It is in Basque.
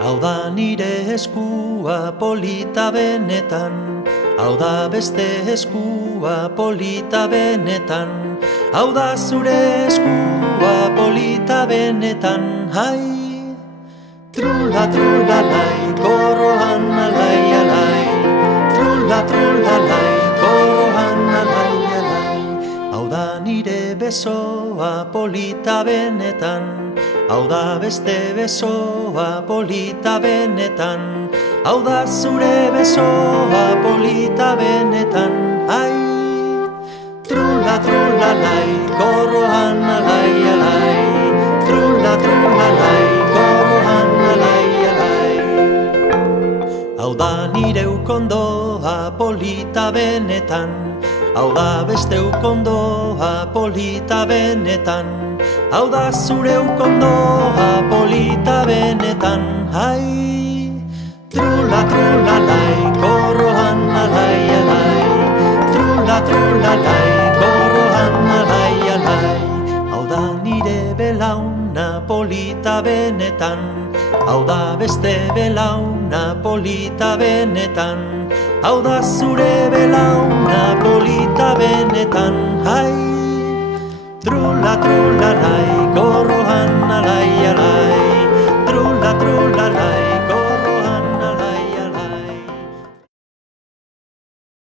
Hau da nire eskua polita benetan, hau da beste eskua polita benetan, hau da zure eskua polita benetan, hai! Trula, trula, lai, koroan alai, alai, trula, trula, lai, koroan alai, alai. Hau da nire besoa polita benetan, hau da beste besoa polita benetan, hau da zure besoa polita benetan, ai! Trula, trula, lai, koroan alai, alai, trula, trula, lai, koroan alai, alai. Hau da nire ukondoa polita benetan, hau da beste ukondoa polita benetan, hau da zure ukondoa polita benetan, hai! Trula, trula, lai, koroan alai, alai, trula, trula, lai, koroan alai, alai. Hau da nire belauna polita benetan, hau da beste belauna polita benetan, hau da zure belauna polita benetan, hai!